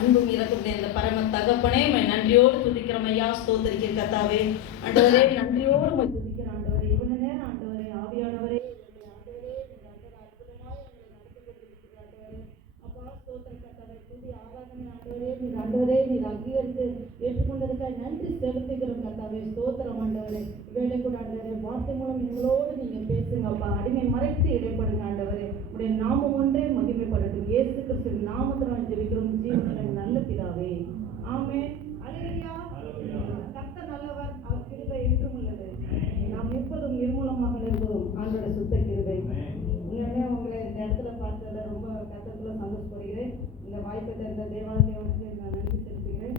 அன்பும் இறக்கும் இந்த பரம தகப்பனே நன்றியோடு துதிக்கிறோம் ஐயா. ஸ்தோத்திரிக்கிற கர்த்தாவே, ஆண்டவரே நன்றியோடு உம்மை துதிக்கிற ஆண்டவரே. இவ்வளவு நேரம் ஆண்டவரே ஆவியானவரே ஆண்டவரே நீங்க அற்புதமாய் எங்களை நடத்தி கொண்டிருக்கிற ஆண்டவரே. அப்பா ஸ்தோத்திர கர்த்தாவே, துதி ஆராதனை ஆண்டவரே நீர் அங்கீகரித்து ஏற்றுக்கொண்டதுக்காக நன்றி செலுத்துகிறோம் கர்த்தாவே. ஸ்தோத்திரம் ஆண்டவரே. வேலை கூட ஆண்டவரே வார்த்தை மூலம் எங்களோடு நீங்க பேசுங்க அப்பா. அடிமை மறைத்து இடைப்படுங்க ஆண்டவரே. உடைய நாமம் ஒன்றே மகிமைப்படட்டும். இயேசு கிறிஸ்துவின் நாமத்தினால் ஜெபிக்கிறோம் ஜீவனுள்ள நல்ல பிதாவே, ஆமென். அல்லேலூயா. கர்த்தர் நல்லவர், அவர் கிருபை என்றும் உள்ளது. நாம் எப்போதும் நிர்மூலமாக இருப்பதும் ஆண்டோட சுத்த கிருபை. உடனே உங்களை இந்த இடத்துல பார்த்ததுல ரொம்ப கர்த்தருக்குள்ள சந்தோஷப்படுகிறேன். இந்த வாய்ப்பை தந்த தேவாலயத்துக்கு நான் நன்றி செலுத்துகிறேன்.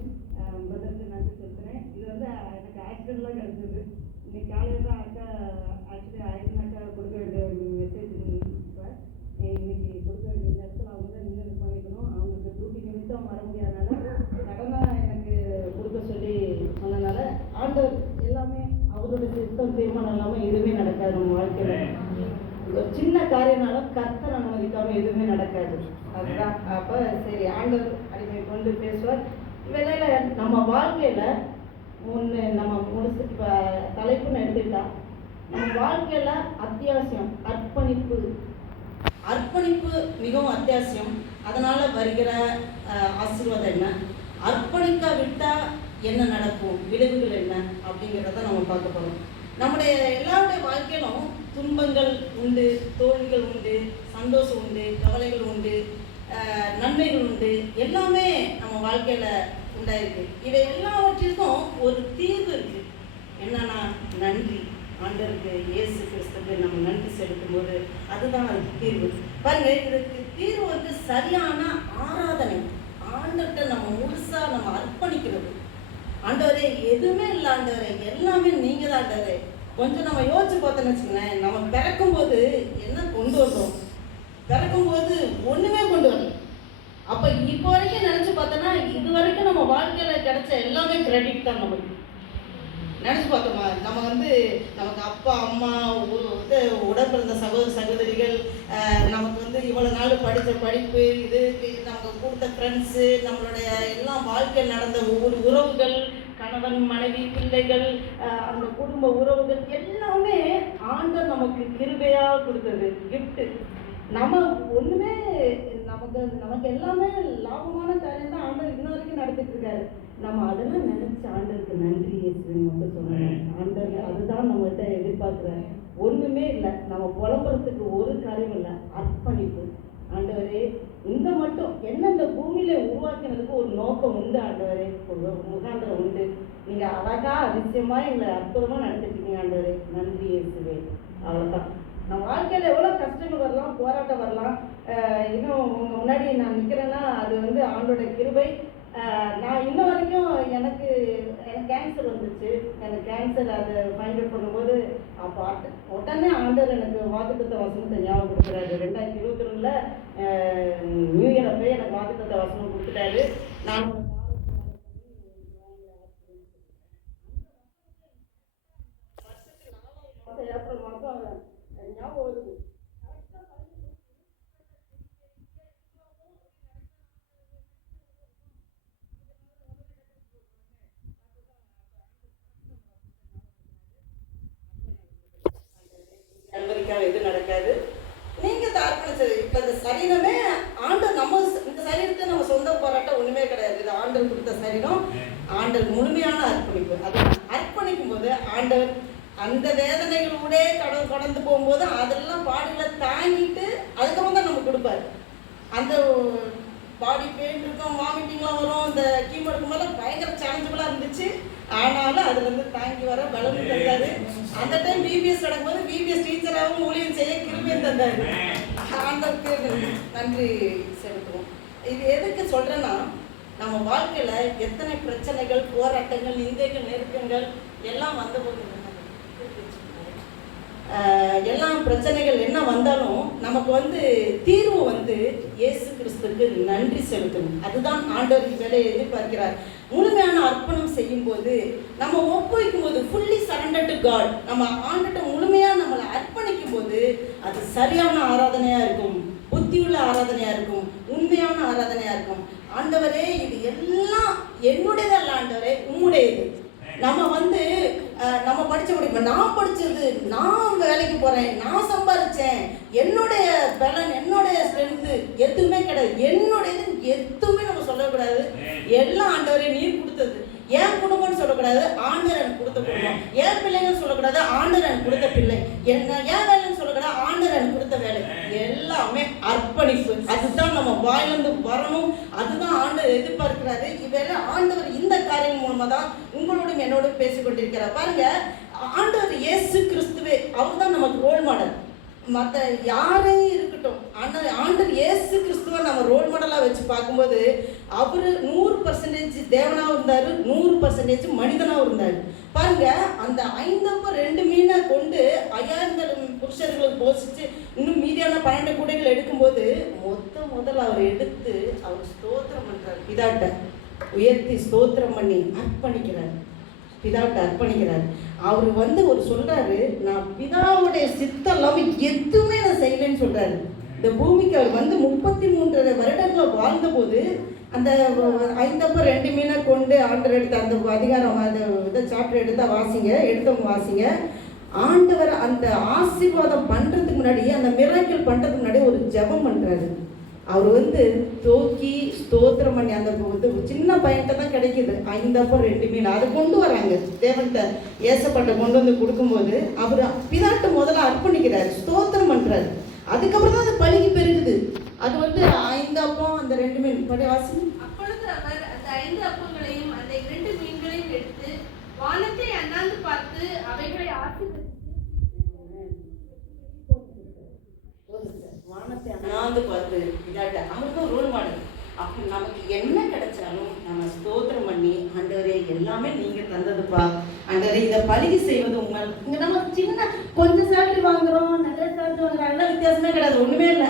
பிரதருக்கு நன்றி செலுத்துகிறேன். இது வந்து எனக்கு ஆக்சிடென்ட்லாம் கிடைச்சது. இன்னைக்கு காலையில் தான் அக்கா ஆக்சுவலி அக்கா கொடுக்க வேண்டிய மெசேஜ் இன்னைக்கு கொடுக்க வேண்டிய நேரத்தில் அவங்க தான் நின்று பண்ணிக்கணும். அவங்களுக்கு டியூட்டி நிமித்தம் வர முடியாதனால சடனாக எனக்கு கொடுக்க சொல்லி சொன்னதுனால ஆண்டவர் எல்லாமே அவரோட சிஸ்டம் தீர்மானம் இல்லாமல் எதுவுமே நடக்காது நம்ம வாழ்க்கையில். ஒரு சின்ன காரியனாலும் கர்த்தர் அனுமதிக்காமல் எதுவுமே நடக்காது. அதுதான் அப்போ சரி ஆண்டவர் அடிமை கொண்டு பேசுவார். வேலையில் நம்ம வாழ்க்கையில் ஒன்று நம்ம முடிச்சு இப்போ தலைப்புன்னு எடுத்துக்கிட்டா நம்ம வாழ்க்கையில் அத்தியாவசியம் அர்ப்பணிப்பு. அர்ப்பணிப்பு மிகவும் அத்தியாவசியம். அதனால் வருகிற ஆசீர்வாதம் என்ன, அர்ப்பணிக்காவிட்டால் என்ன நடக்கும், விளைவுகள் என்ன அப்படிங்கிறத நம்ம பார்க்க போகிறோம். நம்முடைய எல்லாருடைய வாழ்க்கையிலும் துன்பங்கள் உண்டு, தோல்விகள் உண்டு, சந்தோஷம் உண்டு, கவலைகள் உண்டு, நன்மைகள் உண்டு, எல்லாமே நம்ம வாழ்க்கையில் உண்டாயிருக்கு. இவை எல்லாவற்றிற்கும் ஒரு தீர்வு இருக்குது. என்னன்னா நன்றி. ஆண்டவருக்கு இயேசு கிறிஸ்துக்கு நம்ம நன்றி செலுத்தும் போது அதுதான் அதுக்கு தீர்வு. பாருங்க, இதுக்கு தீர்வு வந்து சரியான ஆராதனை. ஆண்டவர்கிட்ட நம்ம முழுசா நம்ம அர்ப்பணிக்கிறது. ஆண்டவரே எதுவுமே இல்லை ஆண்டவரே, எல்லாமே நீங்க தான் ஆண்டவரே. கொஞ்சம் நம்ம யோசிச்சு பார்த்தோன்னு வச்சுக்கோங்களேன், நம்ம பிறக்கும் போது என்ன கொண்டு வந்தோம், பிறக்கும் போது ஒண்ணுமே கொண்டு வரல. அப்ப இப்போ வரைக்கும் நினைச்சு பார்த்தோன்னா இது வரைக்கும் நம்ம வாழ்க்கையில கிடைச்ச எல்லாமே கிரெடிட் தான். நமக்கு நினச்சி பார்த்தோமா, நம்ம வந்து நமக்கு அப்பா அம்மா உடன்பிறந்த சகோதர சகோதரிகள், நமக்கு வந்து இவ்வளோ நாள் படித்த படிப்பு, இது நமக்கு கொடுத்த ஃப்ரெண்ட்ஸு, நம்மளுடைய எல்லாம் வாழ்க்கையில் நடந்த ஒவ்வொரு உறவுகள், கணவன் மனைவி பிள்ளைகள், அந்த குடும்ப உறவுகள் எல்லாமே ஆண்டவர் நமக்கு கிருபையாக கொடுத்தது கிஃப்ட்டு. நம்ம ஒன்றுமே நமக்கு எல்லாமே லாபமான காரியம் தான் ஆண்டவர் இன்ன வரைக்கும் நடத்திட்டு இருக்காரு. நம்ம அதெல்லாம் நினைச்சு ஆண்டவருக்கு நன்றி இயேசுன்னு மட்டும் சொல்லணும். ஆண்டவர் அதுதான் நம்மகிட்ட எதிர்பார்க்குறாரு. ஒன்றுமே இல்லை, நம்ம புலம்புறதுக்கு ஒரு காரியம் இல்லை, அர்ப்பணிப்பு. ஆண்டவரே இந்த மட்டும் என்ன இந்த பூமியில உருவாக்கினதுக்கு ஒரு நோக்கம் உண்டு ஆண்டவரே, ஒரு முகாந்திரம் உண்டு. நீங்கள் அழகா அதிசயமா எங்களை அற்புதமாக நடத்திட்டீங்க ஆண்டவரே, நன்றி இயேசுவே. அவ்வளோதான். நம்ம வாழ்க்கையில் எவ்வளோ கஷ்டங்கள் வரலாம், போராட்டம் வரலாம். இன்னும் உங்கள் முன்னாடி நான் நிற்கிறேன்னா அது வந்து ஆண்டோட கிருபை. நான் இன்ன வரைக்கும் எனக்கு கேன்சர் வந்துச்சு. எனக்கு கேன்சர் அதை ஃபைண்ட் அவுட் பண்ணும்போது அப்போ உடனே ஆண்டவர் எனக்கு வாக்குத்தத்த வசனத்தை ஞாபகம் கொடுக்குறாரு. 2022 நியூ இயர் அப்போ எனக்கு வாக்குத்தத்த வசனம் கொடுத்துட்டாரு. நான் ஏப்ரல் மாதம் ஞாபகம் வருது. அனுமதிக்காம எதுவும் நடக்காது. நீங்க அர்ப்பணிச்சது இப்ப இந்த சரீரமே ஆண்டவர், நம்ம இந்த சரீரத்தை நம்ம சொந்த போராட்டம் ஒண்ணுமே கிடையாது. இது ஆண்டவர் கொடுத்த சரீரம், ஆண்டவர் முழுமையான அர்ப்பணிப்பு. அது அர்ப்பணிக்கும் போது ஆண்டவர் அந்த வேதனைகளோட கடந்து போகும்போது அதெல்லாம் பாடியில தாங்கிட்டு அதுக்கப்புறம் தான் நம்ம கொடுப்பாரு. அந்த பாடி பெயின் இருக்கும், வாமிட்டிங்லாம் வரும், இந்த கீமோ எடுக்கும் போது பயங்கர சேலஞ்சபிளாக இருந்துச்சு. ஆனாலும் அதுல இருந்து தாங்கி வர பலம் தந்தாரு. அந்த டைம் பிபிஎஸ் நடக்கும்போது பிபிஎஸ் டீச்சராகவும் ஊழியம் செய்ய கிருபையும் தந்தாரு. ஆண்டவருக்கு நன்றி செலுத்துவோம். இது எதுக்கு சொல்றேன்னா, நம்ம வாழ்க்கையில எத்தனை பிரச்சனைகள், போராட்டங்கள், நிந்தைகள், நெருக்கங்கள் எல்லாம் வந்தபோது எல்லாம் பிரச்சனைகள் என்ன வந்தாலும் நமக்கு வந்து தீர்வு வந்து இயேசு கிறிஸ்துக்கு நன்றி செலுத்தணும். அதுதான் ஆண்டவர் வேலையை எதிர்பார்க்கிறார். முழுமையான அர்ப்பணம் செய்யும் போது நம்ம ஒப்புவிக்கும் போது ஃபுல்லி சரண்டர் டு காட், நம்ம ஆண்டுகிட்ட முழுமையாக நம்மளை அர்ப்பணிக்கும் போது அது சரியான ஆராதனையாக இருக்கும், புத்தியுள்ள ஆராதனையாக இருக்கும், உண்மையான ஆராதனையா இருக்கும். ஆண்டவரே இது எல்லாம் என்னுடையதல்ல ஆண்டவரே, உம்முடையது. நம்ம படிச்ச முடியும், நான் படிச்சது, நான் வேலைக்கு போறேன், நான் சம்பாதிச்சேன், என்னுடைய பலன், என்னுடைய ஸ்ட்ரென்த் எதுவுமே கிடையாது, என்னுடையது எதுவுமே நம்ம சொல்லக்கூடாது. எல்லாம் ஆண்டவரே நீர் கொடுத்தது. என் குடும்பம்னு சொல்லக்கூடாது, ஆண்டவர் எனக்கு கொடுத்த குடும்பம். என் பிள்ளைங்கன்னு சொல்லக்கூடாது, ஆண்டவர் எனக்கு கொடுத்த பிள்ளை. என் வேலைன்னு சொல்லக்கூடாது, ஆண்டவர் எனக்கு கொடுத்த வேலை. எல்லாமே அர்ப்பணிப்பு. அதுதான் நம்ம வாயிலிருந்து வரணும். அதுதான் ஆண்டவர் எதிர்பார்க்கிறாரு. இவையெல்லாம் ஆண்டவர் இந்த காரியம் மூலமா தான் உங்களோடும் என்னோடும் பேசிக்கொண்டிருக்கிறார். பாருங்க, ஆண்டவர் இயேசு கிறிஸ்துவே, அவர் தான் நமக்கு ரோல் மாடல். மற்ற யாரையும் இருக்கட்டும், ஆண்டவர் இயேசு கிறிஸ்துவை நம்ம ரோல் மாடலாக வச்சு பார்க்கும்போது அவர் 100% தேவனாகவும் இருந்தார், 100% மனிதனாகவும் இருந்தார். பாருங்க, அந்த 5 மீனை கொண்டு 5000 புருஷர்களுக்கு போசிச்சு இன்னும் மீதியான 12 கூடைகள் எடுக்கும்போது முதல்ல அவர் எடுத்து அவர் ஸ்தோத்திரம் பண்றார். பிதாட்ட உயர்த்தி ஸ்தோத்திரம் பண்ணி அர்ப்பணிக்கிறார். பிதாட்ட அர்ப்பணிக்கிறார். அவர் ஒரு சொல்றாரு, நான் பிதாவுடைய சித்தம் இல்லாமல் எதுவுமே நான் செய்யலைன்னு சொல்றாரு. இந்த பூமிக்கு அவர் 33 வருடங்களை வாழ்ந்த போது அந்த 5 மீனை கொண்டு ஆண்டவர் எடுத்த அந்த அதிகாரம், அந்த சாப்டர் எடுத்தவங்க வாசிங்க. ஆண்டவர் அந்த ஆசீர்வாதம் பண்றதுக்கு முன்னாடி, அந்த மிராக்கிள் பண்றதுக்கு முன்னாடி ஒரு ஜெபம் பண்றாரு. அவர் தூக்கி ஸ்தோத்திரம் பண்ணி, அந்த சின்ன பையன்கிட்ட தான் கிடைக்குது 5 மீன், அதை கொண்டு வராங்க தேவன்கிட்ட, ஏசப்பட்ட கொண்டு கொடுக்கும்போது அவர் பிதாட்ட முதல்ல அர்ப்பணிக்கிறார், ஸ்தோத்திரம் பண்றாரு. அதுக்கப்புறம் தான் அது பழுகி பெருகுது. அது 5 அப்பம் அந்த 2 மீன் வாசி. அப்பொழுது அவர் அந்த 5 அப்பங்களையும் அந்த 2 மீன்களையும் எடுத்து வானத்தை அண்ணாந்து பார்த்து அவைகளை ஆசீர்வதித்து வானத்தை அண்ணாந்து பார்த்து இதாட்ட அவருக்கும் ரோல் மாடல். அப்போ நமக்கு என்ன கிடைச்சாலும் நம்ம ஸ்தோத்திரம் பண்ணி, ஆண்டவரே எல்லாமே நீங்க தந்ததுப்பா, ஆண்டவரே இதை பழுகி செய்வது உங்கள். இங்க நம்ம சின்ன கொஞ்சம் சேலரி வாங்குறோம், நிறைய சேலரி வாங்குறோம், அதெல்லாம் வித்தியாசமே கிடையாது, ஒண்ணுமே இல்லை.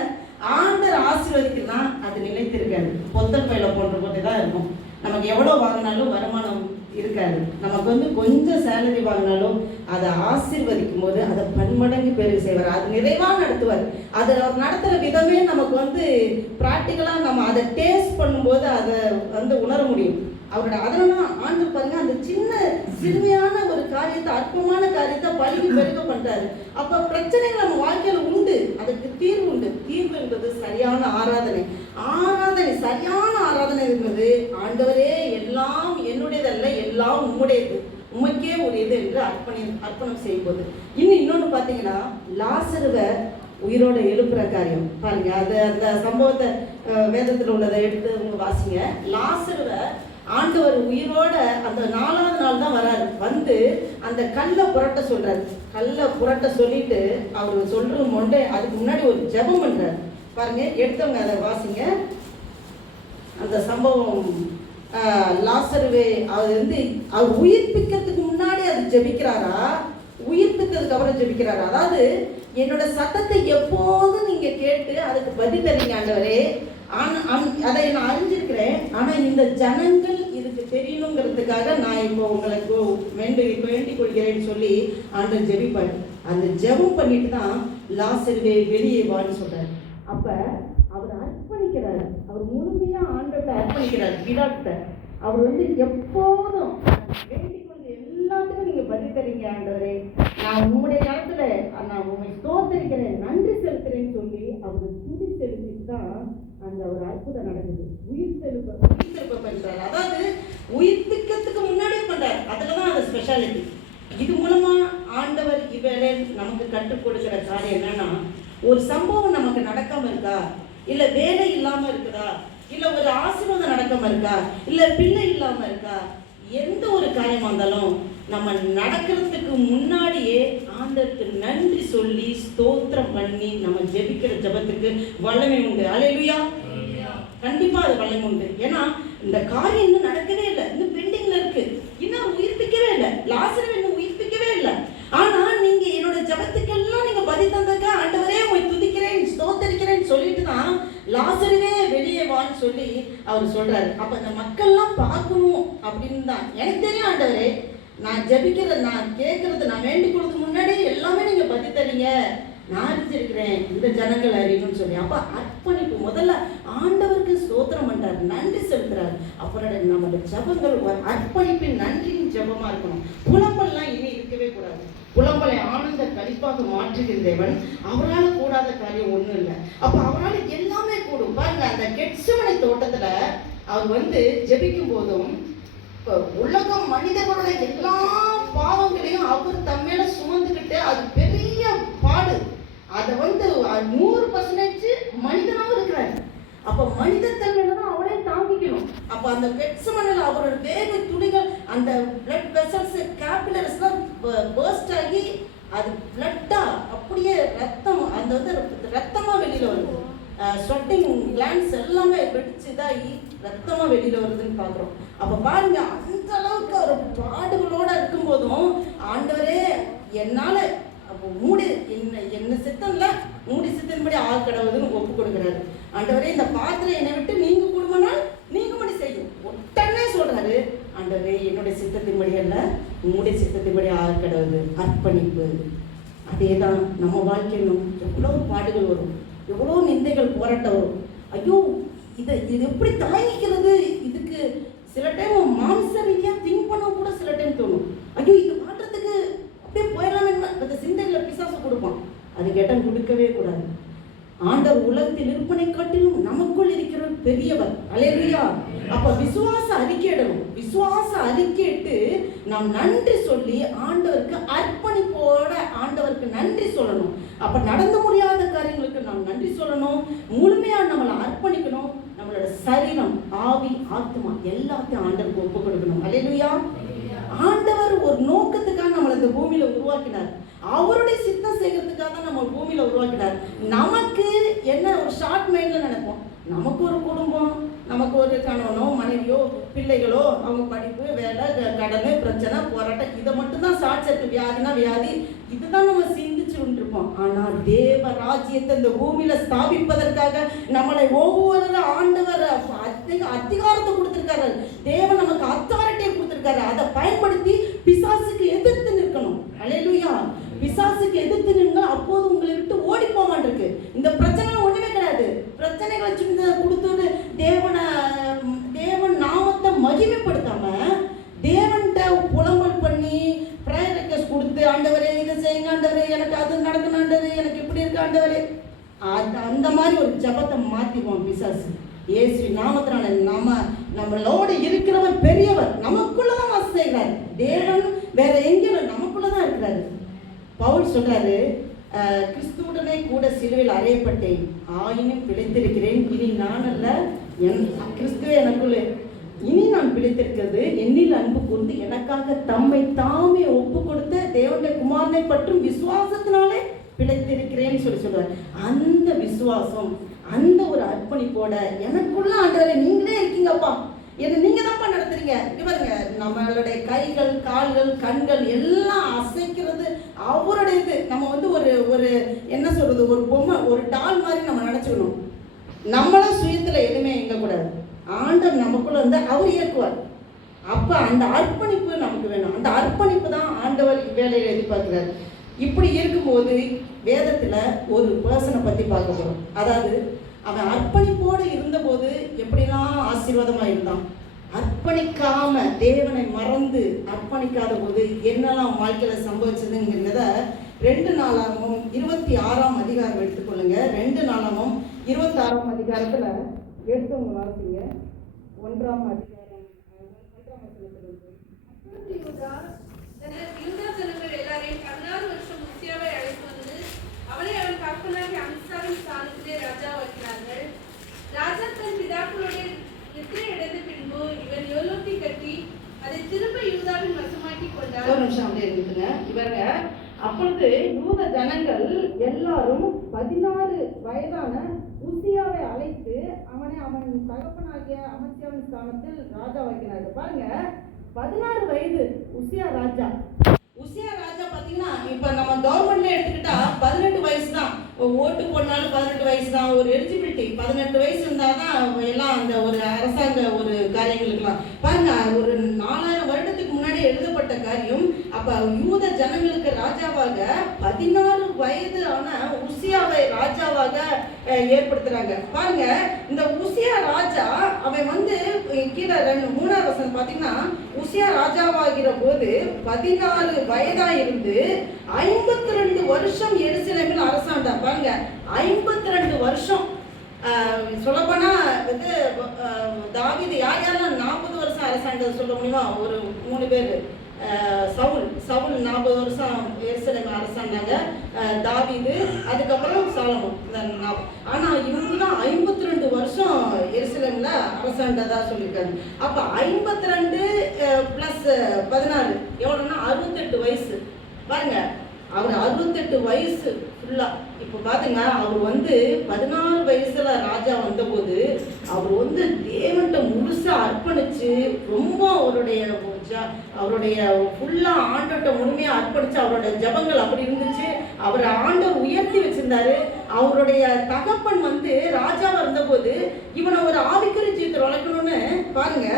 ஆண்டவர் ஆசீர்வதிக்குன்னா அது நிலைத்திருக்காது, பொத்தல் பையில போட்டு தான் இருக்கும். நமக்கு எவ்வளோ வாங்கினாலும் வருமானம் இருக்காது. நமக்கு கொஞ்சம் சேலரி வாங்கினாலும் அதை ஆசீர்வதிக்கும் போது அதை பன்மடங்கு பெருகு செய்வார். அது நிறைவாக நடத்துவார். அதை அவர் நடத்துகிற விதமே நமக்கு ப்ராக்டிக்கலாக நம்ம அதை டேஸ்ட் பண்ணும்போது அதை உணர முடியும். அவரோட அதனால ஆண்டு பாருங்க, அந்த சின்ன சிறுமையான ஒரு காரியத்தை, அற்பமான காரியத்தை பழுகி பெருக பண்றாரு. அப்ப பிரச்சனைகள் நம்ம வாழ்க்கையில உண்டு, அதுக்கு தீர்வு உண்டு. தீர்வு என்பது சரியான ஆராதனை. சரியான ஆராதனை என்பது ஆண்டவரே எல்லாம் என்னுடையதல்ல, எல்லாம் உம்முடையது, உமக்கே உரியது என்று அர்ப்பணம் செய்யும்போது. இன்னொன்னு பாத்தீங்கன்னா, லாசருவை உயிரோட எழுப்புற காரியம் பாருங்க. அந்த சம்பவத்தை வேதத்தில் உள்ளதை எடுத்து வாசிங்க. லாசருவை ஆண்டவர் உயிரோட அந்த 4ஆவது நாள் தான் வராரு. அந்த கல்லை புரட்ட சொல்றாரு. கல்லை புரட்ட சொல்லிட்டு அவர் சொல்ற அதுக்கு முன்னாடி ஒரு ஜெபம் பண்றாரு. பாருங்க, எடுத்தவங்க அதை வாசிங்க. அந்த சம்பவம் லாசருவே அவர் உயிர்ப்பிக்கிறதுக்கு முன்னாடி அது ஜெபிக்கிறாரா, உயிர்ப்பித்ததுக்கு அப்புறம் ஜெபிக்கிறாரா? அதாவது என்னோட சத்தத்தை எப்போதும் நீங்க கேட்டு அதுக்கு பதில் தரீங்க ஆண்டவரே, அதை நான் அறிஞ்சிருக்கிறேன், ஆனா இந்த ஜனங்கள் இதுக்கு தெரியணுங்கிறதுக்காக நான் இப்போ உங்களுக்கு வேண்டிக் கொள்கிறேன்னு சொல்லி ஆண்டவர் ஜெபிப்பாரு. அந்த ஜெபம் பண்ணிட்டு தான் லாசருவே வெளியே வான்னு சொல்றாரு. அப்ப அவர் அர்ப்பணிக்கிறார், அவர் முழுமையா ஆண்டவர்கிட்ட அர்ப்பணிக்கிறார். பிதாட்ட அவர் எப்போதும் வேண்டிக் கொண்டு எல்லாத்துக்கும் நீங்க பதில் தரீங்க ஆண்டவரே, நான் உங்களுடைய காலத்துல நான் உண்மை ஸ்தோத்தரிக்கிறேன், நன்றி செலுத்துறேன்னு சொல்லி அவர் துதி செலுத்திட்டு தான் அந்த ஒரு அற்புதம் நடக்குது. உயிர்த்தெழுப்ப பண்றாரு. அதாவது உயிர்ப்பிக்கிறதுக்கு முன்னாடியே பண்றாரு. அதுலதான் அந்த ஸ்பெஷாலிட்டி. இது மூலமா ஆண்டவர் இவரை நமக்கு கற்றுக் கொடுக்கிற காரியம் என்னன்னா, ஒரு சம்பவம் நமக்கு நடக்காம இருக்கா, இல்ல வேலை இல்லாம இருக்குதா, இல்ல ஒரு ஆசீர்வாதம் நடக்காம இருக்கா, இல்ல பிள்ளை இல்லாம இருக்கா, எந்த ஒரு காரியமா இருந்தாலும் நம்ம நடக்கிறதுக்கு முன்னாடியே ஆண்டவருக்கு நன்றி சொல்லி ஸ்தோத்திரம் பண்ணி நம்ம ஜெபிக்கிற ஜெபத்துக்கு வல்லமை உண்டு. அல்லேலூயா. கண்டிப்பா அது வல்லமை உண்டு. ஏன்னா இந்த காரியம் இன்னும் நடக்கவே இல்லை, இன்னும் பெண்டிங்ல இருக்கு, இன்னும் உயிர்ப்பிக்கவே இல்லை, லாசருவை இன்னும் உயிர்ப்பிக்கவே இல்லை. ஆனா நீங்க என்னோட ஜெபத்துக்கெல்லாம் நீங்க பதில் தந்ததுக்கு ஆண்டவரே உங்களை துதிக்கிறேன், ஸ்தோத்தரிக்கிறேன்னு சொல்லிட்டு தான் லாசருவே வெளியே வான்னு சொல்லி அவர் சொல்றாரு. அப்ப இந்த மக்கள்லாம் பார்க்கணும் அப்படின்னு தான். எனக்கு தெரியும் ஆண்டவரே, நான் ஜெபிக்கிறது, நான் கேட்கறது, நான் வேண்டிக் கொடுத்து முன்னாடி எல்லாமே நீங்க பதில் தரீங்க, நான் அறிஞ்சிருக்கிறேன், இந்த ஜனங்கள் அறியணும்னு சொல்லி. அப்போ அர்ப்பணிப்பு முதல்ல ஆண்டவருக்கு ஸ்தோத்திரம் பண்றாரு, நன்றி செலுத்துறாரு. அப்புறம் நம்மளோட ஜபங்கள் அர்ப்பணிப்பின் நன்றியின் ஜபமா இருக்கணும். புலம்பல்லாம் இனி இருக்கவே கூடாது. புலம்பலை ஆனந்த கழிப்பாக மாற்றுகிற தேவன், அவரால் கூடாத காரியம் ஒன்றும் இல்லை. அப்போ அவரால் எல்லாமே கூடும். பாருங்க, அந்த கெட்செமனே தோட்டத்துல அவர் ஜெபிக்கும் போதும் உலகம் மனிதர்களுடைய எல்லா பாவங்களையும் அவர் தம்மேல சுமந்துக்கிட்டு, அது பெரிய பாடு. அதை 100% மனிதனாகவும் இருக்கிறார். அப்ப மனித தன்மையில தான் அவரே தாங்கிக்கணும். அப்ப அந்த கெட்செமனேல அவரோட வேர்வை துளிகள், அந்த பிளட் வெசல்ஸ், கேபிலரிஸ்லாம் பர்ஸ்ட் ஆகி அது பிளட்டா அப்படியே ரத்தம், அந்த ரத்தமா வெளியில வருது. ஸ்வெட்டிங் கிளான்ஸ் எல்லாமே வெடிச்சு இதாகி ரத்தமா வெளியில வருதுன்னு பாக்குறோம். அப்ப பாருங்க, அந்த அளவுக்கு ஒரு பாடுகளோட இருக்கும் போதும் ஆண்டவரே என்னால மூடி என்ன சித்தம்ல மூடி சித்தன்படி ஆள் கடவுதுன்னு ஒப்பு கொடுக்குறாரு. ஆண்டவரே இந்த பாத்திரம் என்னை விட்டு நீங்க கொடுமனால் நீங்க மணி செய்யும். உடனே சொல்றாரு, ஆண்டவரே என்னுடைய சித்தத்தின்படி அல்ல, உங்களுடைய சித்தத்தின்படி ஆள் கடவுது. அர்ப்பணிப்பு. அதேதான் நம்ம வாழ்க்கையிலும் எவ்வளவு பாடுகள் வரும், எவ்வளோ நிந்தைகள், போராட்டம் வரும். ஐயோ இது எப்படி தாங்கிக்கிறது? இதுக்கு சில டைம் மாம்ச ரீதியாக திங்க் பண்ண கூட சில டைம் தோணும். ஐயோ இது மாற்றத்துக்கு அப்படியே போயிடலாமே, அந்த சிந்தைகளை பிசாசு கொடுப்பான். அது இடம் கொடுக்கவே கூடாது. ஆண்டவர் உலகத்தில் இருப்பனை காட்டிலும் நமக்குள் இருக்கிறவர் பெரியவர். அல்லேலூயா. அப்ப விசுவாச அறிக்கையிடணும். விசுவாச அறிக்கையிட்டு நாம் நன்றி சொல்லி ஆண்டவருக்கு அர்ப்பணிப்போட ஆண்டவருக்கு நன்றி சொல்லணும். அப்ப நடந்து முடியாத காரியங்களுக்கு நாம் நன்றி சொல்லணும். முழுமையா நம்மளை அர்ப்பணிக்கணும். நம்மளோட சரீரம், ஆவி, ஆத்மா எல்லாத்தையும் ஆண்டவருக்கு ஒப்பு கொடுக்கணும். அல்லேலூயா. ஆண்டவர் ஒரு நோக்கத்துக்காக நம்மளை இந்த பூமியில உருவாக்கினார். அவருடைய சித்தம் செய்யறதுக்காக தான் நம்ம பூமியில உருவாக்கினார். நமக்கு என்ன ஒரு ஷார்ட் மைண்ட்ல நினைப்போம், நமக்கு ஒரு குடும்பம், நமக்கு ஒரு கணவனோ மனைவியோ பிள்ளைகளோ, அவங்க படிப்பு, வேலை, கடன், பிரச்சனை, போராட்டம், இதை மட்டும்தான் ஷார்ட் சர்க்கிள். வியாதினா வியாதி, இதுதான் நம்ம சிந்திச்சு இருப்போம். ஆனா தேவ ராஜ்யத்தை இந்த பூமியில ஸ்தாபிப்பதற்காக நம்மளை ஒவ்வொரு ஆண்டவர் அதிகாரத்தை கொடுத்திருக்காரு. தேவன் நமக்கு அத்தாரிட்டியை கொடுத்திருக்காரு. அதை பயன்படுத்தி பிசாசுக்கு எதிர்த்து நிற்கணும். அல்லேலூயா. பிசாசுக்கு எதிர்த்து நின்று அப்போது உங்களை விட்டு ஓடி போவான் இருக்கு. இந்த பிரச்சனை ஒண்ணுமே கிடையாது. பிரச்சனைகளை சின்ன கொடுத்து தேவன் நாமத்தை மகிமைப்படுத்தாம தேவன்கிட்ட புலம்பல் பண்ணி பிரேயர் ரெக்வெஸ்ட் கொடுத்து, ஆண்டவரே இதை செய்யுங்க, ஆண்டவரே எனக்கு அது நடக்கணும், ஆண்டவரே எனக்கு இப்படி இருக்கு, ஆண்டவரே, அந்த மாதிரி ஒரு ஜபத்தை மாத்திக்குவோம் பிசாசு. இயேசு நாமத்தினால நம்மளோட இருக்கிறவர் பெரியவர், நமக்குள்ளதான் வாசம் செய்கிறார். தேவன் வேற எங்கேயும் நமக்குள்ளதான் இருக்கிறாரு. பவுல் சொல்றாரு, கிறிஸ்துவுடனே கூட சிலுவையில் அறையப்பட்டேன், ஆயினும் பிழைத்திருக்கிறேன், இனி நான் அல்ல, கிறிஸ்துவே எனக்குள்ளே, இனி நான் பிழைத்திருக்கிறது என்னில் அன்பு கூர்ந்து எனக்காக தம்மை தாமே ஒப்பு கொடுத்த தேவனுடைய குமாரனை பற்றும் விசுவாசத்தினாலே பிழைத்திருக்கிறேன்னு சொல்றாரு. அந்த விசுவாசம், அந்த ஒரு அர்ப்பணிப்போட எனக்குள்ள ஆண்டவரே நீங்களே இருக்கீங்கப்பா, என்ன நீங்க தான்ப்பா நடத்துறீங்க. பாருங்க, நம்மளுடைய கைகள், கால்கள், கண்கள் எல்லாம் அசைக்கிறது அவருடைய இது. நம்ம ஒரு என்ன சொல்றது, ஒரு பொம்மை, ஒரு டால் மாதிரி நம்ம நினைச்சுக்கணும். நம்மளும் சுயத்துல எதுவுமே இயங்கக்கூடாது. ஆண்டவர் நமக்குள்ள அவர் இயக்குவார். அப்ப அந்த அர்ப்பணிப்பு நமக்கு வேணும். அந்த அர்ப்பணிப்பு தான் ஆண்டவர் வேலையை எதிர்பார்க்கிறார். இப்படி இருக்கும்போது வேதத்துல ஒரு பர்சனை பத்தி பார்க்க போறோம். அதாவது அவன் அர்ப்பணிப்போடு இருந்தபோது எப்படிலாம் ஆசீர்வாதமா இருந்தான். அர்ப்பணிக்காம தேவனை மறந்து அர்ப்பணிக்காத போது என்னெல்லாம் வாழ்க்கையில சம்பவிச்சதுங்கிறத 2 நாளாகமம் 26ஆம் அதிகாரம் எடுத்துக்கொள்ளுங்க. 2 நாளாகமம் 26ஆம் அதிகாரத்துல எடுத்தவங்க வாசிங்க. 1ஆம் அதிகாரம் 1ஆம் வசனத்திலிருந்து. யூதா ஜனங்கள் எல்லாரையும் 16 வருஷம் உசியாவை அழைத்து வந்து அவரை அவன் தகப்பனாகி அம்சாவின் ஸ்தானத்திலே ராஜாவாக்கினார்கள். ராஜா தன் பிதாக்களுடைய நித்திரை அடைந்த பின்பு இவன் யோலோத்தி கட்டி அதை திரும்ப யூதாவின் வசமாக்கி கொண்டார். ஒரு நிமிஷம் அப்படியே இருக்குங்க. இவங்க அப்பொழுது யூத ஜனங்கள் எல்லாரும் 16 வயதான உசியாவை அழைத்து அவன் தகப்பனாகிய அமத்சியாவின் ஸ்தானத்தில் ராஜா வைக்கிறார்கள். பாருங்க, 16 வயது உசியா ராஜா. உசியா ராஜா பார்த்தீங்கன்னா, இப்போ நம்ம கவர்மெண்ட்ல எடுத்துக்கிட்டா 18 வயசு தான். ஓட்டு போனாலும் 18 வயசு தான். ஒரு எலிஜிபிலிட்டி 18 வயசு இருந்தால் தான் எல்லாம் அந்த ஒரு அரசாங்க ஒரு காரியங்களுக்கெல்லாம். பாருங்க, ஒரு 4000 வருடத்துக்கு முன்னாடி எழுதப்பட்ட காரியம் காரியம். அப்ப யூத ஜனங்களுக்கு ராஜாவாக 16 வயது ஆன உசியாவை ராஜாவாக ஏற்படுத்துறாங்க. பாருங்க, இந்த உசியா ராஜா அவன் வந்து கீழே 3ஆவது வசனம் பாத்தீங்கன்னா, உசியா ராஜாவாகிற போது 16 வயதா இருந்து 52 வருஷம் எருசலேமில் அரசாண்டார். பாருங்க, 52 வருஷம். சொல்லப்போனா வந்து தாவீது யாரெல்லாம் 40 வருஷம் அரசாண்டது சொல்ல முடியுமா? ஒரு 3 பேர். சவுல் 40 வருஷம் எருசலேம் அரசாண்டாங்க. தாவீது, அதுக்கப்புறம் சாலமோன். ஆனா இவங்க தான் 52 வருஷம் எருசலேம்ல அரசாண்டதா சொல்லியிருக்காங்க. அப்ப 52 + 16 எவ்வளவுன்னா 68 வயசு. பாருங்க, அவர் 68 வயசு ஃபுல்லா. இப்போ பாத்தீங்க, அவர் வந்து 16 வயசுல ராஜா வந்தபோது அவர் வந்து தேவன்கிட்ட முழுசா அர்ப்பணிச்சு ரொம்ப அவருடைய ஃபுல்லா ஆண்டவர்கிட்ட முழுமையா அர்ப்பணிச்சு அவருடைய ஜபங்கள் அப்படி இருந்துச்சு. அவரை ஆண்டவர் உயர்த்தி வச்சிருந்தாரு. அவருடைய தகப்பன் வந்து ராஜாவா இருந்தபோது இவனை ஒரு ஆவிக்குரிய ஜீவித்தை வளர்க்கணும்னு பாருங்க.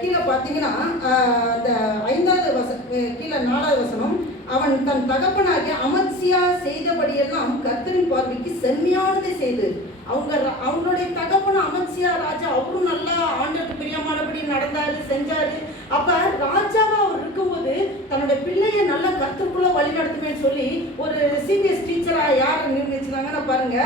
கீழே பார்த்தீங்கன்னா அந்த 5வது வசனம், கீழே 4வது வசனம், அவன் தன் தகப்பனாகிய அமத்சியா செய்தபடியெல்லாம் கர்த்தரின் பார்வைக்கு செம்மையானதை செய்து. அவங்களுடைய தகப்பன அமத்சியா ராஜா, அவரும் நல்லா ஆண்டவருக்கு பிரியமானபடி நடந்தாரு, செஞ்சாரு. அப்ப ராஜாவா அவர் இருக்கும்போது தன்னுடைய பிள்ளைய நல்லா கர்த்தருக்குள்ள வழி நடத்துமேன்னு சொல்லி ஒரு சிபிஎஸ் டீச்சரா யார் நிர்ணயிச்சாங்கன்னா பாருங்க,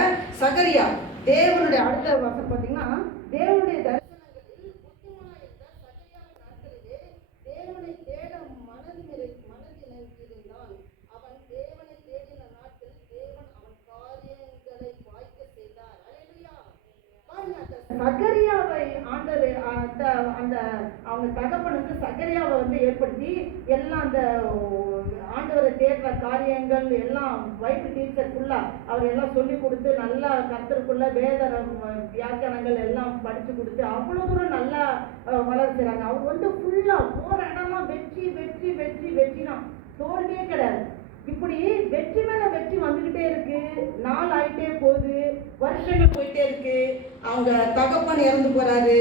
சகரியா. தேவனுடைய அடுத்த வசனம் பார்த்தீங்கன்னா, தேவனுடைய தரிசனங்களில் புத்திமானாய் இருந்த சகரியாவின் நாட்களிலே தேவனை தேட மனதிலிருந்தான். அவன் தேவனை தேடின நாட்டில் தேவன் அவன் காரியங்களை வாய்க்க செய்தார். அல்லேலூயா. பாருங்க, சகரியாவை ஆண்டவர் அந்த அவங்க தகப்பன் வந்து சகரியாவை வந்து ஏற்படுத்தி எல்லாம் அந்த ஆண்டவரை தேடுற காரியங்கள் எல்லாம் பைபிள் டீச்சர் ஃபுல்லா அவர் எல்லாம் சொல்லி கொடுத்து நல்லா கர்த்தருக்குள்ள வேத வியாக்கியானங்கள் எல்லாம் படிச்சு கொடுத்து அவ்வளவு தூரம் நல்லா வளர்த்துறாங்க. அவங்க வந்து ஃபுல்லா போற இடம்லாம் வெற்றி வெற்றி வெற்றி வெற்றி தான், தோல்வியே கிடையாது. இப்படி வெற்றி மேல வெற்றி வந்துகிட்டே இருக்கு. நாள் ஆயிட்டே போகுது, வருஷங்கள் போயிட்டே இருக்கு. அவங்க தகப்பன் இறந்து போறாரு,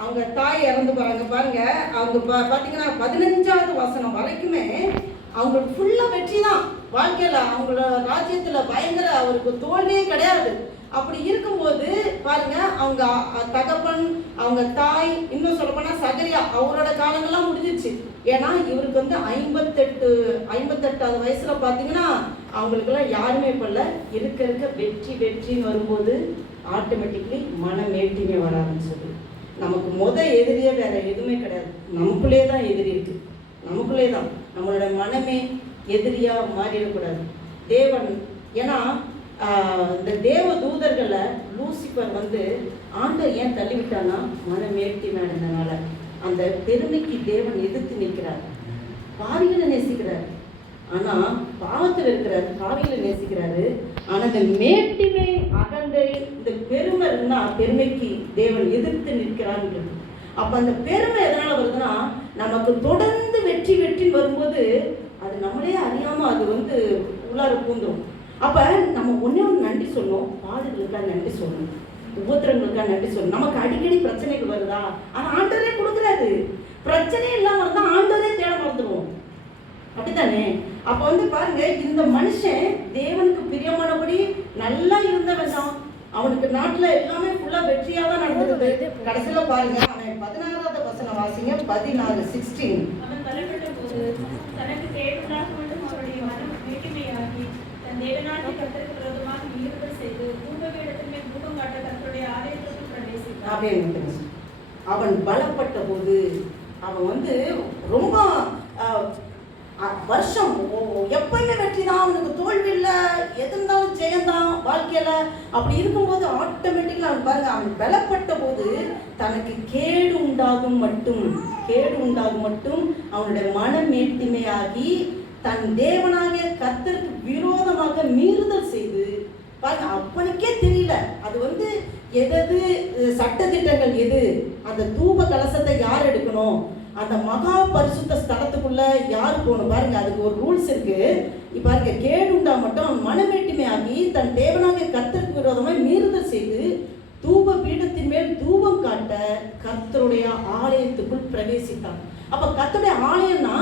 அவங்க தாய் இறந்து போறாங்க. பாருங்க, அவங்க பாத்தீங்கன்னா 15வது வசனம் வரைக்குமே அவங்களுக்கு ஃபுல்லா வெற்றி தான் வாழ்க்கையில. அவங்களோட ராஜ்யத்துல பயங்கர அவருக்கு தோல்வியே கிடையாது. அப்படி இருக்கும்போது பாருங்க, அவங்க தகப்பன், அவங்க தாய், இன்னும் சொல்ல போனா சகரியா, அவரோட காலங்கள்லாம் முடிஞ்சிச்சு. ஏன்னா இவருக்கு வந்து 58வது வயசுல பாத்தீங்கன்னா அவங்களுக்கெல்லாம் யாருமே பண்ணல. இருக்க வெற்றி வெற்றின்னு வரும்போது ஆட்டோமேட்டிக்லி மனமேட்டிமே வர ஆரம்பிச்சது. நமக்கு எதிரியே வேற எதுவுமே கிடையாது, நமக்குள்ளே தான் எதிரி இருக்கு. நமக்குள்ளே தான் நம்மளோட மனமே எதிரியா மாறிடக்கூடாது. தேவன், ஏன்னா இந்த தேவ தூதர்களை லூசிபர் வந்து ஆண்டவர் ஏன் தள்ளிவிட்டானா, மனமேட்டி மேடனால. அந்த பெருமைக்கு தேவன் எதிர்த்து நிற்கிறார். பாவிகளை நேசிக்கிறார், ஆனா பாவத்தில் இருக்கிறார். பாவிகளை நேசிக்கிறாரு, ஆனா இந்த மேட்டிமை, அகந்தை, இந்த பெருமைன்னா பெருமைக்கு தேவன் எதிர்த்து நிற்கிறான்ன்றது. அப்ப அந்த பெருமை எதனால வருதுன்னா, நமக்கு தொடர்ந்து வெற்றி வெற்றி வரும்போது அது நம்மளே அறியாம அது வந்து உள்ளார பூந்துடும். அப்ப நம்ம ஒண்ணு நன்றி சொல்லணும், பாடுகளுக்கா நன்றி சொல்லணும், உபத்திரங்களுக்கா நன்றி சொல்லணும். நமக்கு அடிக்கடி பிரச்சனைகள் வருதா, ஆனா ஆண்டவரே கொடுக்குறாரு. பிரச்சனை இல்லாம இருந்தா ஆண்டவரே தேட மறந்துடுவோம், அப்படித்தானே? அப்ப வந்து பாருங்க, இந்த மனுஷன் தேவனுக்கு பிரியமானபடி நல்லா இருந்தவன் தான். அவனுக்கு நாட்டுல எல்லாமே ஃபுல்லா வெற்றியா தான் நடந்தது. கடைசியில பாருங்க, அவன் 16வது வசனம் வாசிங்க, 16:16. அவன் பலப்பட்ட போது தனக்கு தேவனாக மட்டும் அவருடைய மனம் வேற்றுமையாகி தன் தேவனாகிய கர்த்தருக்கு விரோதமாக மீறுதல் செய்து தூபபீடத்தின் மேல் தூபம் காட்ட கர்த்தருடைய ஆலயத்திற்குள் பிரவேசித்தான். அவன் பலப்பட்ட போது அவன் வந்து ரொம்ப வருஷம் எப்பயுமே வெற்றி தான், அவனுக்கு தோல்வி இல்லை, எது இருந்தாலும் ஜெயந்தான் வாழ்க்கையில. அப்படி இருக்கும்போது ஆட்டோமேட்டிக்கலா அவன் பாருங்க, அவன் பலப்பட்ட போது தனக்கு கேடு உண்டாகும் மட்டும் அவனுடைய மனமேட்டிமையாகி தன் தேவனாகிய கர்த்தருக்கு விரோதமாக மீறுதல் செய்து பாருங்க. அப்பனுக்கே தெரியல அது வந்து எது சட்டதிட்டங்கள், எது அந்த தூப கலசத்தை யார் எடுக்கணும், அந்த மகா பரிசுத்த ஸ்தலத்துக்குள்ள யார் போகணும். பாருங்க, அதுக்கு ஒரு ரூல்ஸ் இருக்கு. பாருங்க, கேடுண்டா மட்டும் மனமேட்டுமை ஆகி தன் தேவனாகிய கர்த்தருக்கு விரோதமாய் மீறுதல் செய்து தூப பீடத்தின் மேல் தூபம் காட்ட கர்த்தருடைய ஆலயத்துக்குள் பிரவேசித்தான். அப்ப கர்த்தருடைய ஆலயம்னா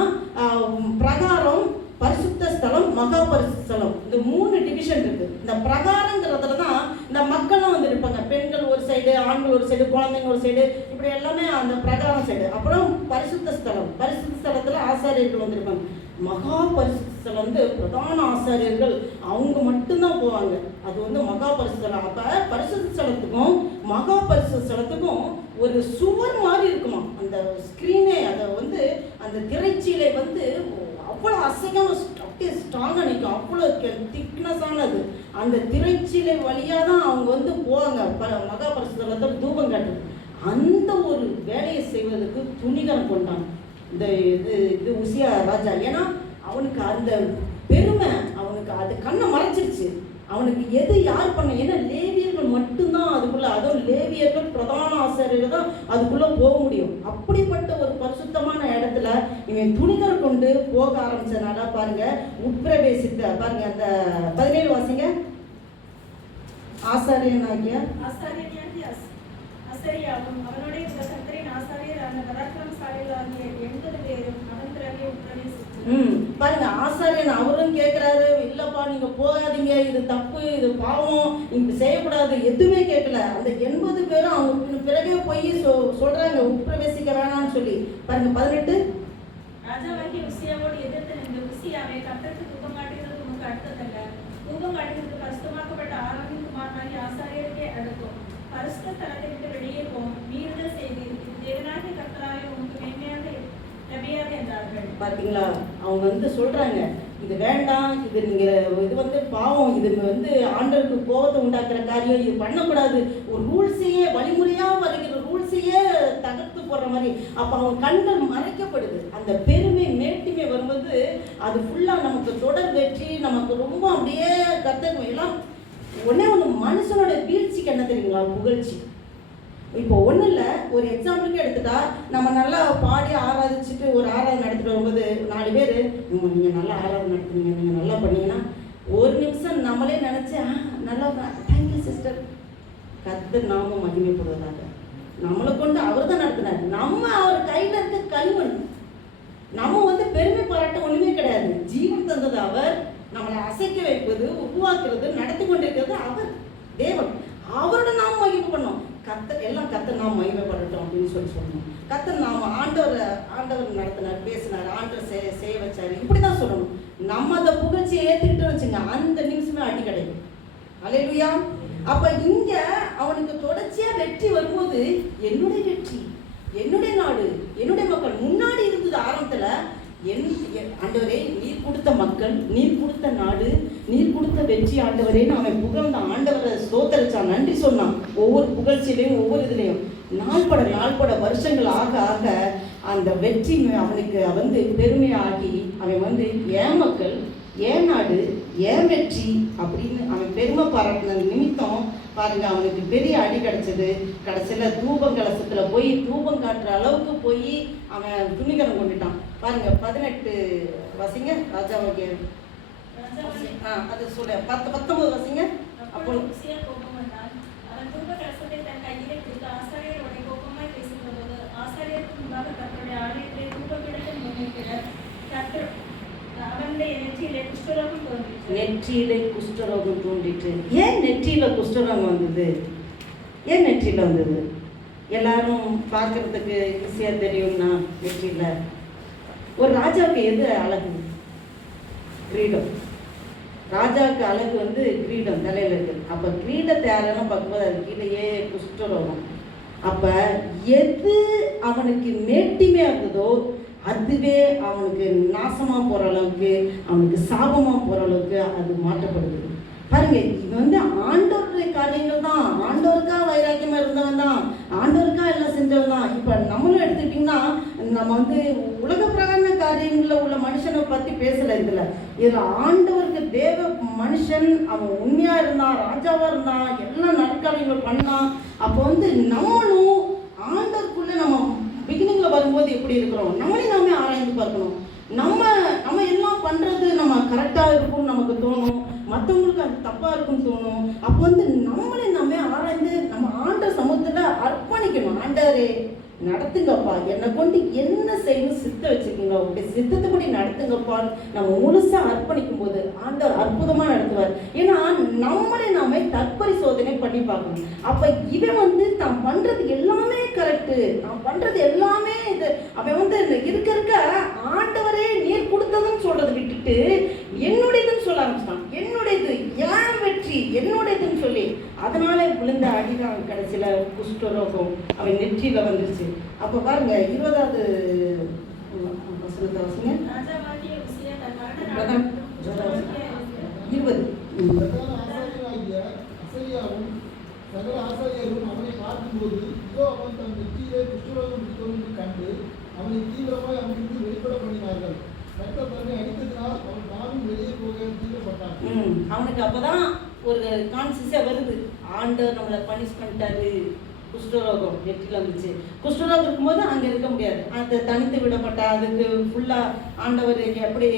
பிரகாரம், பரிசுத்த ஸ்தலம், மகா பரிசுத்த ஸ்தலம், இந்த 3 டிவிஷன் இருக்கு. இந்த பிரகாரங்கிறதுல தான் இந்த மக்கள்லாம் வந்து இருப்பாங்க. பெண்கள் ஒரு சைடு, ஆண்கள் ஒரு சைடு, குழந்தைங்க ஒரு சைடு, இப்படி எல்லாமே அந்த பிரகாரம் சைடு. அப்புறம் பரிசுத்த ஸ்தலம், பரிசுத்த ஸ்தலத்துல ஆசாரியர்கள் வந்திருப்பாங்க. மகா பரிசுத்த ஸ்தலம் வந்து பிரதான ஆசாரியர்கள் அவங்க மட்டும்தான் போவாங்க. அது வந்து மகா பரிசுத்த ஸ்தலம். அப்ப பரிசுத்த ஸ்தலத்துக்கும் மகா பரிசுத்த ஸ்தலத்துக்கும் ஒரு சுவர் மாதிரி இருக்குமா அந்த ஸ்கிரீனே. அதை வந்து அந்த திரைச்சீலை வந்து அவ்வளோ அசைக்காம அப்படியே ஸ்ட்ராங்காக நிற்கும். அவ்வளோ திக்னஸானது. அந்த திரைச்சீலை வழியாக தான் அவங்க வந்து போவாங்க மகா பரிசுத்தலத்தில் தூபம் காட்டுறது. அந்த ஒரு வேலையை செய்வதற்கு துணிகரம் கொண்டான் இது உசியா ராஜா. ஏன்னா அவனுக்கு அந்த பெருமை, அவனுக்கு அது கண்ணை மறைச்சிருச்சு. அவனுக்கு எது யார் பண்ண, ஏன்னா லேவியர்கள் மட்டும்தான் அதுக்குள்ள, அதுவும் லேவியர்கள் பிரதான ஆசிரியர்கள் தான் அதுக்குள்ள போக முடியும். அப்படிப்பட்ட ஒரு பரிசுத்தமான இடத்துல இவன் துணிகரம் கொண்டு போக ஆரம்பிச்சதுனால பாருங்க உட்பிரவேசித்த பாருங்க அந்த 17 வாசிங்க. ஆசாரியனாகிய அசரியாவும் அவனுடைய கர்த்தரின் ஆசாரியரான பராக்கிரமசாலிகளாகிய 80 பேரும் அவன் பிறகே உட்பிரவேசித்தனர். பாருங்க ஆசாரியன் அவரும் கேட்கிறாரு, இல்லப்பா நீங்க போகாதீங்க, இது தப்பு, இது பாவம், நீங்க செய்யக்கூடாது, எதுவுமே கேட்கல. அந்த 80 பேரும் அவங்க பிறகே போய் சொல்றாங்க உட்பிரவேசிக்க வேணாம்னு சொல்லி. பாருங்க 18. ராஜாவாகிய உசியாவோடு எதிர்த்து நின்று உசியாவை கர்த்தருக்கு தூபம் காட்டுகிறது உனக்கு அடுத்ததல்ல, தூபம் காட்டுகிறது பரிசுத்தமாக்கப்பட்ட ஆரோனின் குமாரனாகிய ஆசாரியருக்கே அடுக்கும். பரிசுத்த தலத்தை விட்டு வெளியே போம், மீறுதல் செய்தீர், இது தேவனாகிய கர்த்தராலே உனக்கு மேன்மையாக லபியாது என்றார்கள். பாத்தீங்களா, அவங்க வந்து சொல்றாங்க இது வேண்டாம், இது நீங்க இது வந்து பாவம், இது வந்து ஆண்டவருக்கு கோபத்தை உண்டாக்குற காரியம், இது பண்ணக்கூடாது. ஒரு ரூல்ஸையே வழிமுறையா வருகிற ரூல்ஸையே தகர்த்து போடுற மாதிரி. அப்ப அவங்க கண்கள் மறைக்கப்படுது. அந்த பெருமை மேட்டுமை வரும்போது அது ஃபுல்லா நமக்கு தொடர் வெற்றி, நமக்கு ரொம்ப அப்படியே கத்தக்கும் எல்லாம். ஒன்னே ஒன்று, மனுஷனோட வீழ்ச்சிக்கு என்ன தெரியுங்களா? புகழ்ச்சி. இப்போ ஒன்றும் இல்லை, ஒரு எக்ஸாம்பிளுக்கு எடுத்துட்டா நம்ம நல்லா பாடி ஆராதிச்சுட்டு ஒரு ஆராதனை நடத்திட்டு வரும்போது 4 பேர் நீங்கள் நல்லா ஆராதனை நடத்துனீங்க, நீங்கள் நல்லா பண்ணீங்கன்னா ஒரு நிமிஷம் நம்மளே நினச்சி நல்லா தேங்க்யூ சிஸ்டர், கர்த்தர் நாம மகிமைப்படுவதாக. நம்மளை கொண்டு அவர் தான் நடத்தினார். நம்ம அவர் கையில் இருக்க களிமண். நம்ம வந்து பெருமை பாராட்ட ஒன்றுமே கிடையாது. ஜீவன் தந்தது அவர், நம்மளை அசைக்க வைப்பது, உருவாக்குறது, நடத்தி கொண்டிருக்கிறது அவர் தேவன். அவரோட நாம மகிமை பண்ணோம். கர்த்தர் நாம் மகிமைப்படட்டும் அப்படின்னு சொல்லணும். கர்த்தர் நாம ஆண்டவர் நடத்தினார், பேசினார், ஆண்டவர் செய்ய வச்சாரு, இப்படிதான் சொல்லணும். நம்ம அந்த புகழ்ச்சியை ஏற்றுக்கிட்டு வச்சுங்க, அந்த நிமிஷமே அடி கிடைக்கும். அல்லேலூயா. அப்ப இங்க அவனுக்கு தொடர்ச்சியா வெற்றி வரும்போது என்னுடைய வெற்றி, என்னுடைய நாடு, என்னுடைய மக்கள் முன்னாடி இருந்தது. ஆரம்பத்துல ஆண்டவரே நீர் கொடுத்த மக்கள், நீர் கொடுத்த நாடு, நீர் கொடுத்த வெற்றி ஆண்டவரேன்னு அவன் புகழ்ந்தான். ஆண்டவரை ஸ்தோத்தரிச்சான், நன்றி சொன்னான். ஒவ்வொரு புகழ்ச்சியிலையும் ஒவ்வொரு இதுலையும் நாள்பட வருஷங்கள் ஆக ஆக அந்த வெற்றி அவனுக்கு வந்து பெருமையாகி அவன் வந்து ஏன் மக்கள், ஏன் நாடு, ஏன் வெற்றி அப்படின்னு அவன் பெருமை பாராட்டின நிமித்தம் பாருங்க அவனுக்கு பெரிய அடி கிடைச்சது. கடைசியில் தூபம் கலசத்துல போய் தூபம் காட்டுற அளவுக்கு போய் அவன் துணிகரம் கொண்டுட்டான். பாருங்க 18 வாசிங்க. ராஜாவாகிய அது சொல்ல 19 வாசிங்க. அப்போ உசியா கோபம் வந்தான். அவன் தூப கலசத்தை தன் கையிலே பிடித்து ஆசாரியரோட கோபமாய் பேசும்போது ஆசாரியருக்கு முன்பாக கர்த்தருடைய ஆலயத்திலே தூபபீடத்தை முன்னிறுத்திட கர்த்தர் அவனுடைய நெற்றியிலே குஷ்டரோகம் தோன்றிற்று. நெற்றியிலே குஷ்டரோகம் தோன்றிற்று. ஏன் நெற்றியில குஷ்டரோகம் வந்தது? ஏன் நெற்றியில வந்தது? எல்லாரும் பார்க்கறதுக்கு ஈஸியா தெரியும்னா நெற்றியில ஒரு ராஜாவுக்கு எது அழகு? கிரீடம். ராஜாவுக்கு அழகு வந்து கிரீடம் தலையில இருக்கு. அப்ப கிரீடத்தை யாரெல்லாம் பார்க்கும்போது அது கீழேயே குஷ்டரோகம். அப்ப எது அவனுக்கு மேட்டிமையா இருந்ததோ அதுவே அவனுக்கு நாசமா போற அளவுக்கு, அவனுக்கு சாபமா போற அளவுக்கு அது மாற்றப்படுது. பாருங்க, இது வந்து ஆண்டவருடைய காரியங்கள் தான். ஆண்டவருக்கா வைராக்கியமா இருந்தவன் தான், ஆண்டவருக்கா எல்லாம் செஞ்சவன் தான். இப்ப நம்மளும் எடுத்துக்கிட்டீங்கன்னா நம்ம வந்து உலக பிரகார காரியங்கள்ல உள்ள மனுஷனை பத்தி பேசல. இதுல ஆண்டவருக்கு தேவ மனுஷன், அவன் உண்மையா இருந்தான், ராஜாவா இருந்தான், எல்லாம் நற்காரியங்கள் பண்ணான். அப்போ வந்து நம்மளும் ஆண்டவருக்குள்ள நம்ம பிகினிங்ல வரும்போது எப்படி இருக்கிறோம், நம்மளே நாமே ஆராய்ந்து பார்க்கணும். நம்ம எல்லாம் பண்றது நம்ம கரெக்டா இருக்கும்னு நமக்கு தோணும், மற்றவங்களுக்கு அது தப்பா இருக்குன்னு தோணும். அப்போ வந்து நம்மளே நாமே ஆராய்ந்து நம்ம ஆண்ட சமூகத்துல அர்ப்பணிக்கணும். ஆண்ட ஆண்டவரே நடத்துங்கப்பா, என்னை கொண்டு என்ன செய்யணும் சித்தம் வச்சிருக்கீங்களோ உங்களுடைய சித்தத்துக்குடி நடத்துங்கப்பான்னு நம்ம முழுசா அர்ப்பணிக்கும் போது ஆண்டவர் அற்புதமா நடத்துவார். ஏன்னா நாமே தற்பரிசோதனை பண்ணி பார்க்கணும். அப்ப இவன் தான் பண்றது எல்லாமே கரெக்டு, நான் பண்றது எல்லாமே இது, அவன் இருக்க ஆண்டவரே நீர் கொடுத்ததுன்னு சொல்றதை விட்டுட்டு என்னுடையதுன்னு சொல்ல ஆரம்பிச்சான். என்னுடையது, ஏன் வெற்றி என்னுடையதுன்னு சொல்லி அதனால விழுந்த அடிதான் கடைசியில குஷ்டரோகம் அவன் நெற்றியில வந்துருச்சு. அப்ப பாருங்க 20வது வசனத்தை வாசிங்க. 20 சகல ஆசாரியரும் அவனை பார்க்கும்போது இதோ அவன் தன் நெற்றியிலே குஷ்டரோகம் பிடித்தவன் கண்டு அவனை தீவிரமாய் அவனுக்கு வெளிப்பட பண்ணினார்கள். கர்த்தர் தன்னை அடித்ததினால் அவன் தானும் வெளியே போக தீவிரப்பட்டான். அவனுக்கு அப்பதான் ஒரு கான்சியஸா வருது, ஆண்டவர் நம்மளை பனிஷ் பண்ணிட்டாரு. குஷ்டரோகம் நெற்றில வந்துச்சு. குஷ்டரோகம் இருக்கும்போது அங்க இருக்க முடியாது, அது தனித்து விடப்பட்ட, அதுக்கு ஃபுல்லா ஆண்டவர் எப்படி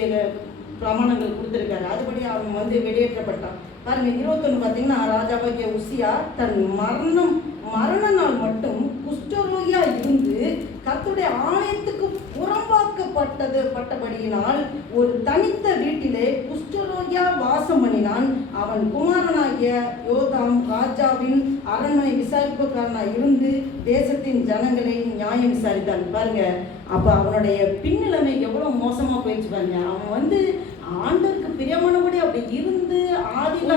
பிரமாணங்கள் கொடுத்துருக்காரு, அதுபடி அவன் வெளியேற்றப்பட்டான். பாருங்க 21 பார்த்தீங்கன்னா, ராஜாவாகிய உசியா தன் மரண நாள் மட்டும் குஷ்டரோகியா இருந்து கர்த்தருடைய ஆலயத்துக்கு புறம்பாக்கப்பட்டபடியினால் ஒரு தனித்த வீட்டிலே குஷ்டரோகியா வாசம் பண்ணினான். அவன் குமாரனாகிய யோதாம் ராஜாவின் அரண்மனை விசாரிப்புக்காரனாக இருந்து தேசத்தின் ஜனங்களை நியாயம் விசாரித்தான். பாருங்க, அப்ப அவனுடைய பின்னிலைமை எவ்வளவு மோசமா போயிடுச்சு பாருங்க. அவன் ஆண்டவருக்கு பிரியமானபடி அப்படி இருந்து ஆதியில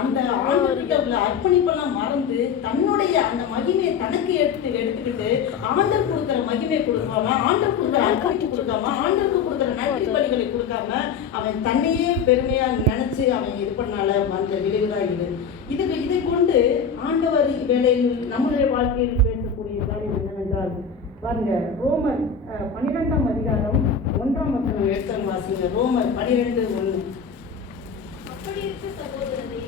அந்த ஆண்டவர்கிட்ட அர்ப்பணிப்பெல்லாம் மறந்து தன்னுடைய அந்த மகிமையை தனக்கு எடுத்துக்கிட்டு ஆண்டவர் கொடுக்குற மகிமையை கொடுக்காம, ஆண்டவர் கொடுக்குற அர்ப்பணிப்பு கொடுக்காம, ஆண்டவருக்கு கொடுக்குற நன்றி பலிகளை கொடுக்காம அவன் தன்னையே பெருமையா நினைச்சு அவன் இது பண்ணால வந்த விளைவுதான் இது. இதை கொண்டு ஆண்டவர் வேலையில் நம்முடைய வாழ்க்கையில் பேசக்கூடிய காரியம் என்னவென்றால், பாருங்க ரோமர் 12ஆம் அதிகாரம் 1ஆம் வசனம் எடுத்து வாசிங்க. ரோமர் 12:1. அப்படி இருக்க சகோதரரே,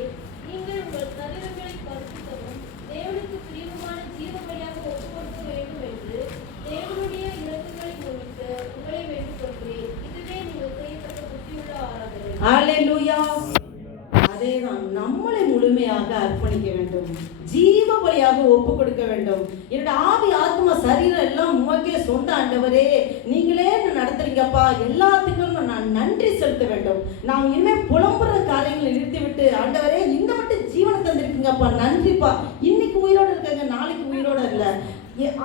நீங்கள் உங்கள் சரீரங்களை பரிசுத்தமும் தேவனுக்கு பிரியமான ஜீவபலியாக ஒப்புக்கொடுக்க வேண்டும் என்று தேவனுடைய இரக்கங்களை முன்னிட்டு உங்களை வேண்டிக் கொள்கிறேன். இதுவே நீங்கள் செய்யத்தக்க புத்தியுள்ள ஆராதனை. ஹல்லேலூயா. அதேதான், நம்மளை முழுமையாக அர்ப்பணிக்க வேண்டும், ஜீவ பலியாக ஒப்பு கொடுக்க வேண்டும். என்னோட ஆவி ஆத்மா சரீரம் எல்லாம் உமக்கே சொந்த ஆண்டவரே, நீங்களே என்ன நடத்துறீங்கப்பா, எல்லாத்துக்கும் நான் நன்றி செலுத்த வேண்டும். நான் இனிமேல் புலம்புற காரியங்களை நிறுத்திவிட்டு ஆண்டவரே இந்த மட்டும் ஜீவனை தந்திருக்கீங்கப்பா, நன்றிப்பா. இன்னைக்கு உயிரோடு இருக்காங்க, நாளைக்கு உயிரோட இல்லை.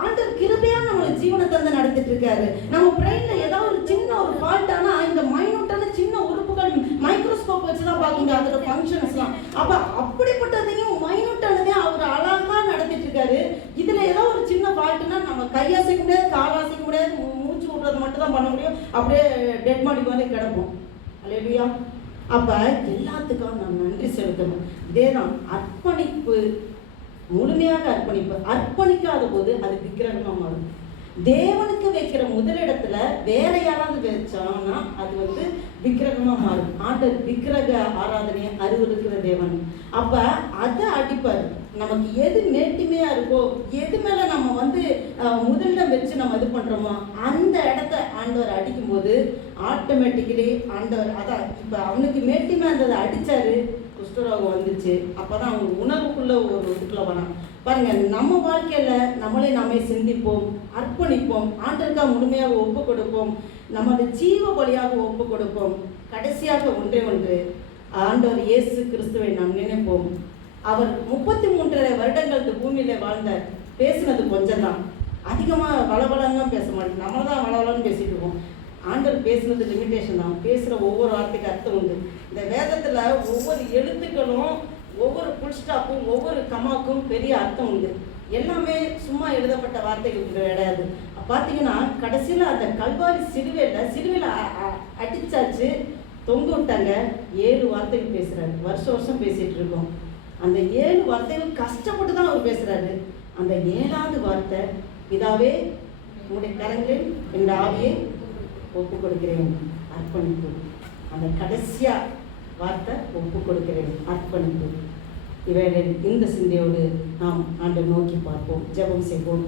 ஆண்டவர் கிருபையா நம்மளை ஜீவனை தந்து நடத்திட்டு இருக்காரு. நம்ம பிரெயின்ல ஏதாவது ஒரு சின்ன ஒரு ஃபால்ட் ஆனா இந்த மைனூட்டான சின்ன உறுப்புகள் மைக்ரோஸ்கோப் வச்சுதான் பாக்குங்க அதோட ஃபங்க்ஷன்ஸ்லாம். அப்ப அப்படிப்பட்டதையும் மைனூட்டானதையும் அவர் அழகா நடத்திட்டு இருக்காரு. இதுல ஏதோ ஒரு சின்ன ஃபால்ட்னா நம்ம கையாசிக்க முடியாது, காலாசிக்க முடியாது, மூச்சு விடுறது மட்டும் தான் பண்ண முடியும். அப்படியே டெட் பாடி மாதிரி கிடப்போம். அல்லேலூயா. அப்ப எல்லாத்துக்கும் நாம் நன்றி செலுத்தணும். இதேதான் அர்ப்பணிப்பு, முழுமையாக அர்ப்பணிப்பு. அர்ப்பணிக்காத போது அது விக்கிரகமா மாறும். தேவனுக்கு வைக்கிற முதலிடத்துல வேற யாராவது வச்சாங்கன்னா அது விக்கிரகமா மாறும். ஆண்டவர் விக்கிரக ஆராதனையை அருவருக்கிற தேவன். அப்ப அதை அடிப்பாரு. நமக்கு எது மேட்டிமையா இருக்கோ, எது மேல நம்ம முதலிடம் வச்சு நம்ம இது பண்றோமோ அந்த இடத்த ஆண்டவர் அடிக்கும் போது ஆட்டோமேட்டிக்கலி ஆண்டவர் அதான் இப்ப அவனுக்கு மேட்டிமையா இருந்ததை அடிச்சாரு, குஷ்டரோகம் வந்துச்சு. அப்பதான் அவங்க உணர்வுக்குள்ள ஒரு இதுக்குள்ள வரான். பாருங்க, நம்ம வாழ்க்கையில நம்மளே நாமே சிந்திப்போம், அர்ப்பணிப்போம், ஆண்டவருக்காக முழுமையாக ஒப்பு கொடுப்போம், நம்மளோட ஜீவ பலியாக ஒப்பு கொடுப்போம். கடைசியாக ஒன்று ஆண்டவர் இயேசு கிறிஸ்துவை நாம் நினைப்போம். அவர் 33 வருடங்கள் இந்த பூமியில வாழ்ந்தார். பேசினது கொஞ்சம் தான், அதிகமா வளவளன்னு பேச மாட்டோம். நம்ம தான் வளவளன்னு பேசிட்டு இருக்கோம். ஆண்டவர் பேசுனது லிமிட்டேஷன் தான். பேசுகிற ஒவ்வொரு வார்த்தைக்கு அர்த்தம் உண்டு. இந்த வேதத்தில் ஒவ்வொரு எழுத்துக்களும், ஒவ்வொரு புல் ஸ்டாப்பும், ஒவ்வொரு கமாக்கும் பெரிய அர்த்தம் உண்டு. எல்லாமே சும்மா எழுதப்பட்ட வார்த்தைகள் கிடையாது. பார்த்தீங்கன்னா கடைசியில் அந்த கல்வாரி சிலுவையில் அடிச்சாச்சு, தொங்க விட்டாங்க. 7 வார்த்தைகள் பேசுகிறாரு. வருஷம் பேசிகிட்டு இருக்கோம். அந்த 7 வார்த்தைகள் கஷ்டப்பட்டு தான் அவர் பேசுகிறாரு. அந்த 7வது வார்த்தை, பிதாவே உங்களுடைய கரங்களில் என்னோட ஆவியை ஒப்பு கொடுக்கிறேன், அர்ப்பணிப்பு. அந்த கடைசியா வார்த்தை ஒப்பு கொடுக்கிறேன், அர்ப்பணிப்பு. இவைகளில் இந்த சிந்தையோடு நாம் ஆண்டவர் நோக்கி பார்ப்போம், ஜெபம் செய்வோம்.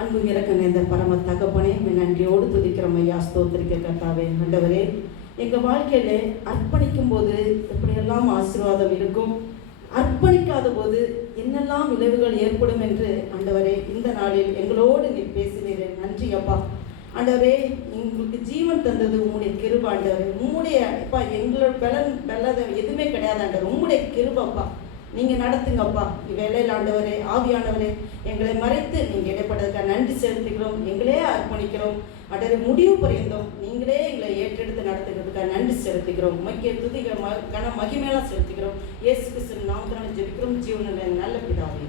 அன்பு இறக்க நேர்ந்த பரம தகப்பனே, நன்றியோடு துதிக்கிறோம் ஐயா, ஸ்தோத்திரிக்க கர்த்தாவே. ஆண்டவரே, எங்கள் வாழ்க்கையில அர்ப்பணிக்கும் போது எப்படியெல்லாம் ஆசீர்வாதம் இருக்கும். அர்ப்பணிக்காத போது என்னெல்லாம் விளைவுகள் ஏற்படும் என்று ஆண்டவரே இந்த நாளில் எங்களோடு நீர் பேசினீரே. நன்றி அப்பா. ஆண்டவரே, உங்களுக்கு ஜீவன் தந்தது உங்களுடைய கிருபை ஆண்டவரே. உங்களுடைய அப்பா எங்களோட வெள்ளத எதுவுமே கிடையாது ஆண்டவர், உங்களுடைய கிருபப்பா. நீங்கள் நடத்துங்கப்பா இவ்வேளையில் ஆண்டவரே. ஆவியானவரே, எங்களை மறைத்து நீங்கள் இடைப்பட்டதுக்காக நன்றி செலுத்துகிறோம். எங்களே அர்ப்பணிக்கிறோம் ஆண்டவரே. முடிவு பரியந்தம் நீங்களே எங்களை ஏற்றெடுத்து நடத்துகிறதுக்காக நன்றி செலுத்துகிறோம். முக்கிய துதிக கன மகிமையெல்லாம் செலுத்துகிறோம். இயேசு கிறிஸ்துவின் நாமத்தினால ஜெபிக்கிறோம் ஜீவனில் நல்ல பிதாவே.